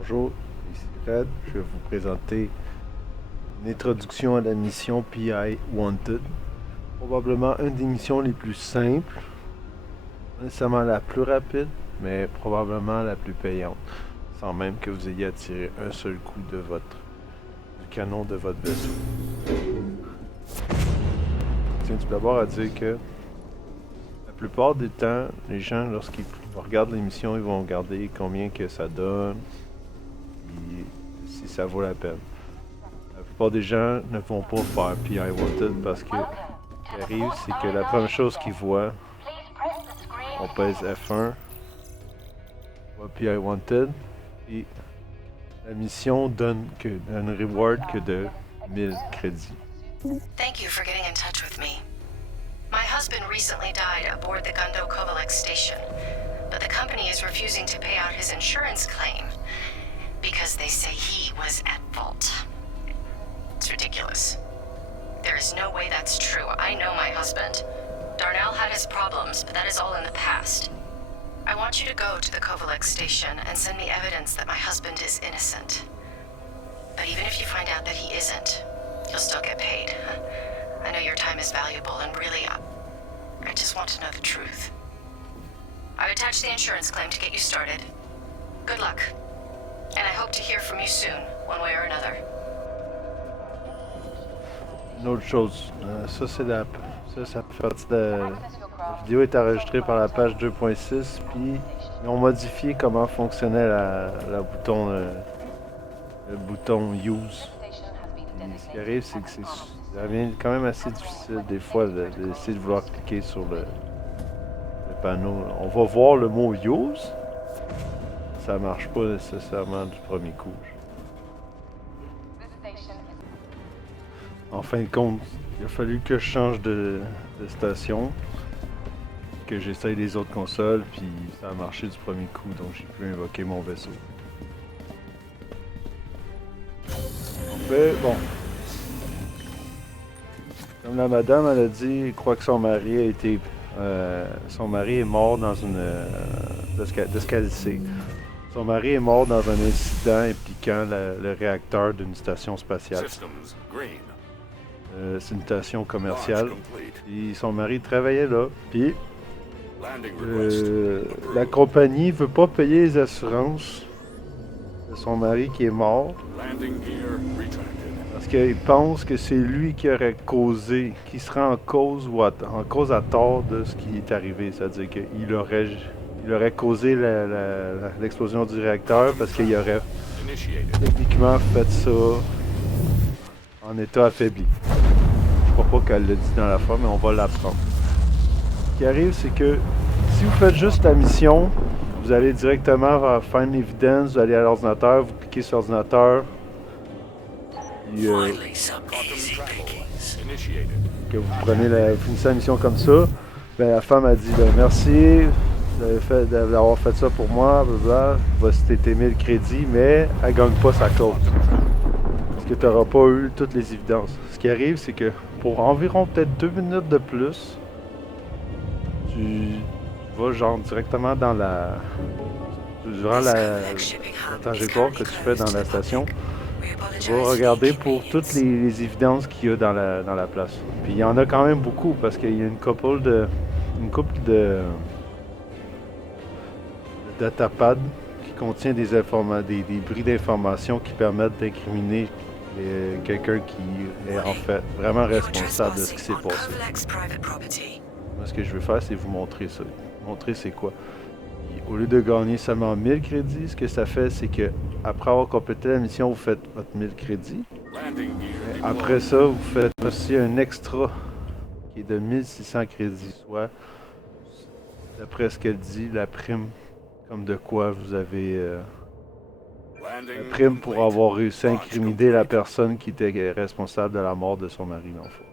Bonjour, ici Red. Je vais vous présenter une introduction à la mission PI Wanted. Probablement une des missions les plus simples, pas nécessairement la plus rapide, mais probablement la plus payante, sans même que vous ayez à tirer un seul coup du canon de votre vaisseau. Je tiens tout d'abord à dire que la plupart des temps, les gens, lorsqu'ils regardent l'émission, ils vont regarder combien que ça donne, et si ça vaut la peine. La plupart des gens ne vont pas faire PI Wanted parce que ce qui arrive, c'est que la première chose qu'ils voient, on pèse F1, on voit PI Wanted, et la mission donne un reward que de 1000 crédits. Thank you for getting in touch with me. My husband recently died aboard the Gundo Kovalek station, but the company is refusing to pay out his insurance claim because they say he was at fault. It's ridiculous. There is no way that's true. I know my husband. Darnell had his problems, but that is all in the past. I want you to go to the Kovalek station and send me evidence that my husband is innocent. But even if you find out that he isn't, you'll still get paid. I know your time is valuable, and really, I just want to know the truth. I've attached the insurance claim to get you started. Good luck. And I hope to hear from you soon, one way or another. Une autre chose, ça fait partie la vidéo est enregistrée par la page 2.6, puis ils ont modifié comment fonctionnait le bouton Use. Puis, ce qui arrive, c'est que ça devient quand même assez difficile des fois d'essayer de vouloir cliquer sur le panneau. On va voir le mot Use. Ça marche pas nécessairement du premier coup. En fin de compte, il a fallu que je change de station, que j'essaye les autres consoles, puis ça a marché du premier coup, donc j'ai pu invoquer mon vaisseau. En fait, bon. Comme la madame, elle a dit, elle croit que son mari a été... son mari est mort dans une... de ce qu'elle sait. Son mari est mort dans un incident impliquant le réacteur d'une station spatiale. C'est une station commerciale. Puis son mari travaillait là. Puis la compagnie veut pas payer les assurances de son mari qui est mort. Parce qu'il pense que c'est lui qui aurait causé, qui serait en cause à tort de ce qui est arrivé. C'est-à-dire qu'il aurait causé l'explosion du réacteur parce qu'il aurait techniquement fait ça en état affaibli. Je crois pas qu'elle le dit dans la fin, mais on va l'apprendre. Ce qui arrive, c'est que si vous faites juste la mission, vous allez directement vers Find Evidence, vous allez à l'ordinateur, vous cliquez sur l'ordinateur, puis que vous finissez la mission comme ça, ben, la femme a dit ben, merci d'avoir fait ça pour moi, blablabla, va citer tes 1000 crédits, mais elle gagne pas sa cause. Parce que tu n'auras pas eu toutes les évidences. Ce qui arrive, c'est que pour environ peut-être 2 minutes de plus, tu vas genre directement dans durant la trajectoire que tu fais dans la station, tu vas regarder pour toutes les évidences qu'il y a dans la place. Puis il y en a quand même beaucoup parce qu'il y a une couple de datapads qui contient des bris d'informations qui permettent d'incriminer quelqu'un qui est en fait vraiment responsable de ce qui s'est passé. Moi, ce que je vais faire, c'est vous montrer ça. Montrer c'est quoi. Puis, au lieu de gagner seulement 1000 crédits, ce que ça fait, c'est que après avoir complété la mission, vous faites votre 1000 crédits. Après ça, vous faites aussi un extra qui est de 1600 crédits, soit, d'après ce qu'elle dit, la prime, comme de quoi vous avez... la prime pour avoir réussi à incriminer la personne qui était responsable de la mort de son mari, dans le fond.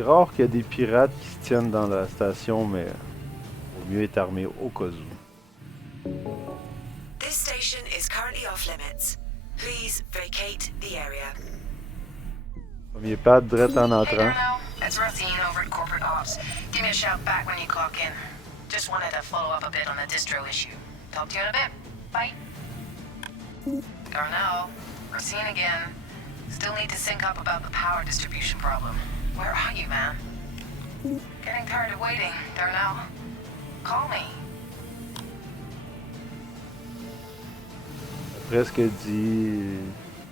C'est rare qu'il y a des pirates qui se tiennent dans la station, mais vaut mieux être armé au cas où. This station is currently off limits. Please vacate the area. Premier pad, direct en Hey entrant. Darnell, it's Racine over at Corporate Ops. Give me a shout back when you clock in. Just wanted to follow up a bit on the distro issue. Talk to you in a bit. Bye. Darnell, Racine again. Still need to sync up about the power distribution problem. Where are you, man? Getting tired of waiting, Darnell. Call me. Après ce qu'il dit,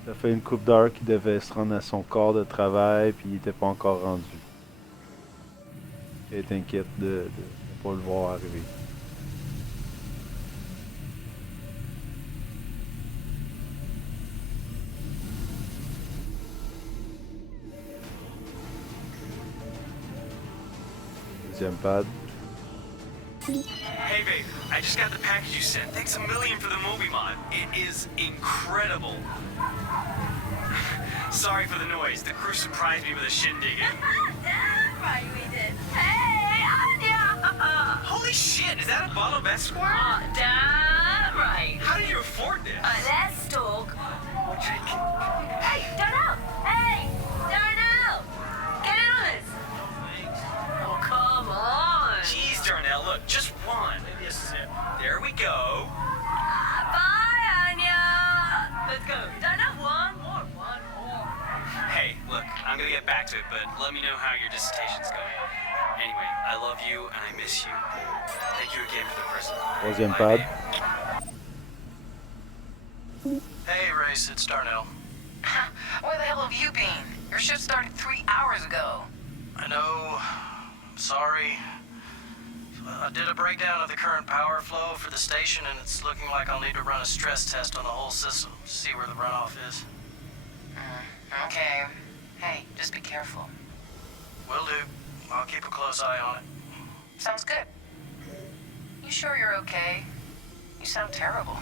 ça fait une couple d'heures qu'il devait se rendre à son corps de travail, puis il était pas encore rendu. Il est inquiète de ne pas le voir arriver. Deuxième pad. Hey babe, I just got the package you sent. Thanks a million for the Moby mod. It is incredible. Sorry for the noise. The crew surprised me with a shindig. Damn right we did. Hey, Anya! Holy shit, is that a bottle of Esquire? Damn right. How did you afford this? Let's talk. Hey, Darnell! Hey, Darnell! Get in on this. Oh, come on. Jeez, Darnell, look, just one. Maybe a sip. There we go. Bye, Anya. Let's go. Darnell, one more. Hey, look, I'm gonna get back to it, but let me know how your dissertation's going. Anyway, I love you and I miss you. Thank you again for the present. Troisième Bye, pad. babe. Hey, Race, it's Darnell. Where the hell have you been? Your shift started 3 hours ago. I know. Sorry. I did a breakdown of the current power flow for the station, and it's looking like I'll need to run a stress test on the whole system to see where the runoff is. Okay. Hey, just be careful. Will do. I'll keep a close eye on it. Sounds good. You sure you're okay? You sound terrible.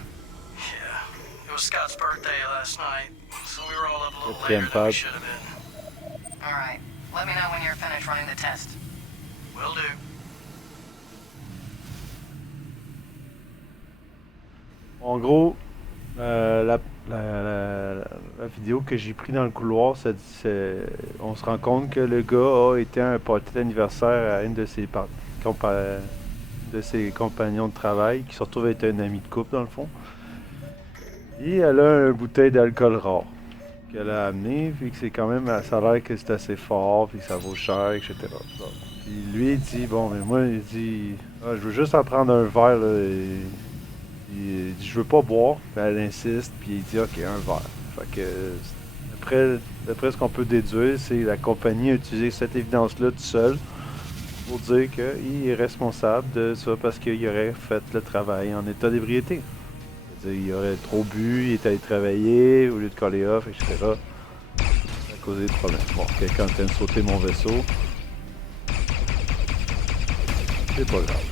Yeah. It was Scott's birthday last night, so we were all up a little Quatrième later than we pad. should have been. All right. Let me know when you're finished running the test. Will do. En gros, la vidéo que j'ai pris dans le couloir, on se rend compte que le gars a été à un party d'anniversaire à une de ses compagnons de travail, qui se retrouve avec un ami de couple dans le fond. Et elle a une bouteille d'alcool rare qu'elle a amené, puis que c'est quand même, ça a l'air que c'est assez fort, puis que ça vaut cher, etc. Puis lui il dit, bon, mais moi il dit, ah, je veux juste en prendre un verre là, il dit, je veux pas boire, puis elle insiste, puis il dit, ok, un verre. Fait que, d'après ce qu'on peut déduire, c'est que la compagnie a utilisé cette évidence-là tout seul pour dire qu'il est responsable de ça parce qu'il aurait fait le travail en état d'ébriété. C'est-à-dire, il aurait trop bu, il est allé travailler au lieu de coller off, etc. Ça a causé des problèmes. Bon, quelqu'un est en train de sauter mon vaisseau. C'est pas grave.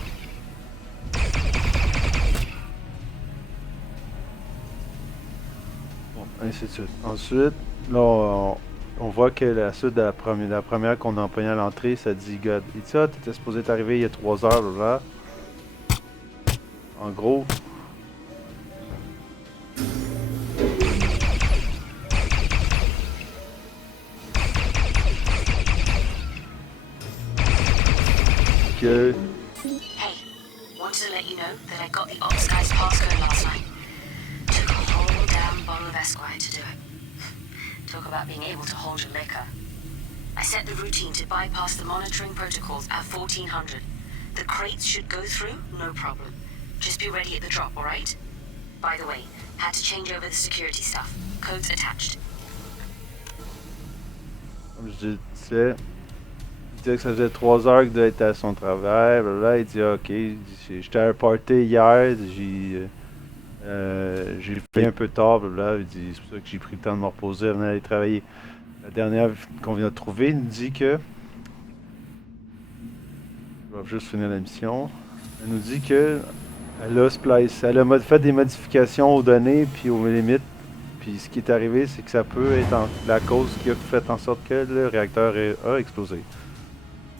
Ainsi de suite. Ensuite, là, on voit que la suite de la première qu'on a empoignée à l'entrée, ça dit, God, il dit ça, t'étais supposé t'arriver il y a 3 heures, là. En gros. Que. Hey, wanted to let you know that I got the ops guy's passcode last night. Took a whole damn bottle of Esquire to do it. Talk about being able to hold your liquor. I set the routine to bypass the monitoring protocols at 1400. The crates should go through, no problem. Just be ready at the drop, alright? By the way, had to change over the security stuff. Codes attached. Comme je disais, il disait que ça faisait 3 heures qu'il devait être à son travail. Là, il dit ok, j'étais à un party hier, j'ai fait un peu tard. Là, il dit c'est pour ça que j'ai pris le temps de me reposer avant d'aller travailler. La dernière qu'on vient de trouver, il nous dit que. Je vais juste finir la mission. Elle nous dit que elle a fait des modifications aux données puis aux limites. Puis ce qui est arrivé, c'est que ça peut être la cause qui a fait en sorte que le réacteur a explosé.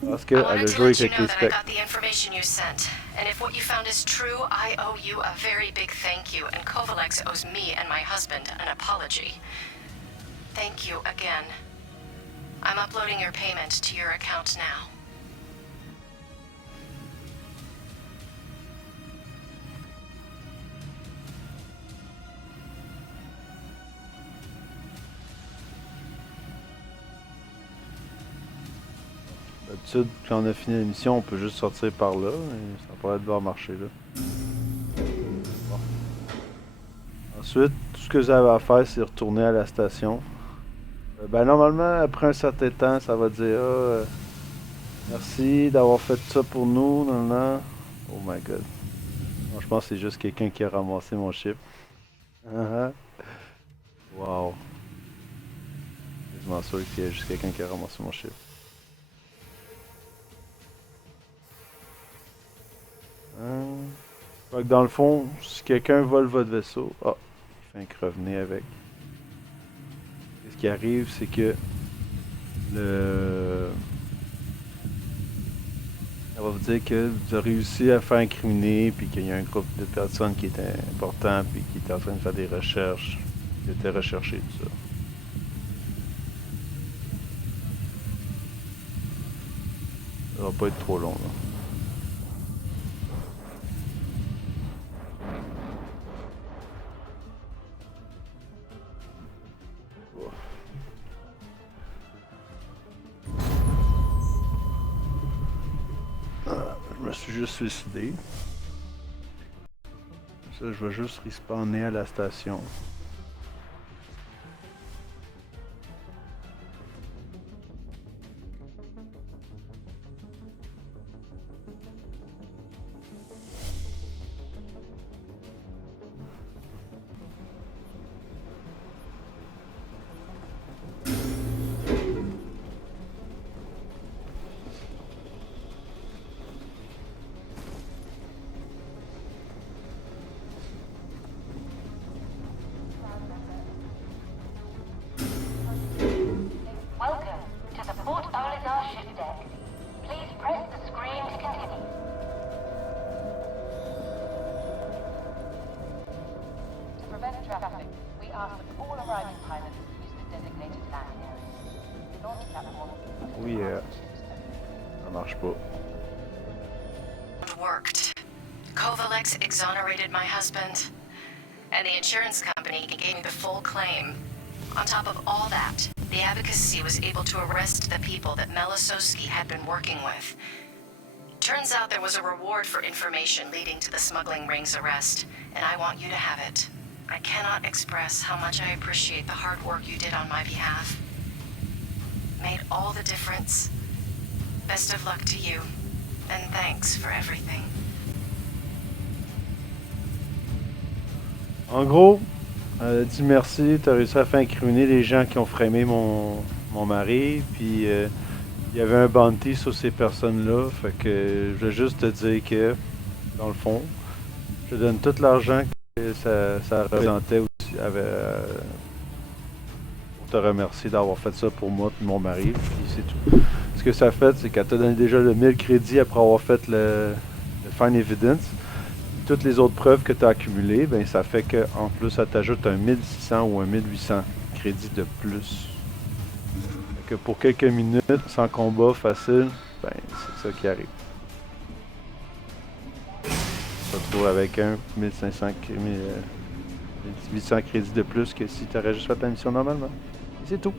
Parce I qu'elle a wanted to joué let you avec know les that I specs. got the information you sent. And if what you found is true, I owe you a very big thank you, and Kovalex owes me and my husband an apology. Thank you again. I'm uploading your payment to your account now. D'habitude, quand on a fini l'émission, on peut juste sortir par là et ça pourrait devoir marcher là. Bon. Ensuite, tout ce que j'avais à faire, c'est retourner à la station. Ben normalement, après un certain temps, ça va dire merci d'avoir fait ça pour nous. Non, non. Oh my god. Non, je pense que c'est juste quelqu'un qui a ramassé mon chip. Wow. Je suis quasiment sûr qu'il y a juste quelqu'un qui a ramassé mon chip. Fait que dans le fond, si quelqu'un vole votre vaisseau, il fait que revenez avec. Et ce qui arrive, c'est que ça va vous dire que vous avez réussi à faire incriminer, puis qu'il y a un groupe de personnes qui était important, puis qui était en train de faire des recherches, qui étaient recherchés, tout ça. Ça va pas être trop long, là. Je me suis juste suicidé. Ça, je vais juste respawner à la station. Welcome to the Port Olisar ship deck. Please press the screen to continue. To prevent traffic, we ask that all arriving pilots use the designated landing areas. Launch platform. Oui, ça marche pas. It worked. Kovalex exonerated my husband, and the insurance company gave me the full claim. On top of all that, the advocacy was able to arrest the people that Melisowski had been working with. Turns out there was a reward for information leading to the smuggling ring's arrest, and I want you to have it. I cannot express how much I appreciate the hard work you did on my behalf. Made all the difference. Best of luck to you, and thanks for everything. En gros, elle a dit merci, t'as réussi à faire incriminer les gens qui ont frémé mon mari, puis il y avait un bounty sur ces personnes-là, fait que je veux juste te dire que, dans le fond, je te donne tout l'argent que ça représentait aussi, pour te remercier d'avoir fait ça pour moi et mon mari, puis c'est tout. Ce que ça fait, c'est qu'elle t'a donné déjà le 1000 crédits après avoir fait le Fine Evidence. Toutes les autres preuves que tu as accumulées, ben ça fait qu'en plus, ça t'ajoute un 1600 ou un 1800 crédits de plus. Fait que pour quelques minutes, sans combat facile, ben c'est ça qui arrive. Tu te retrouves avec un 1500, 1800 crédits de plus que si tu aurais juste fait ta mission normalement. Et c'est tout.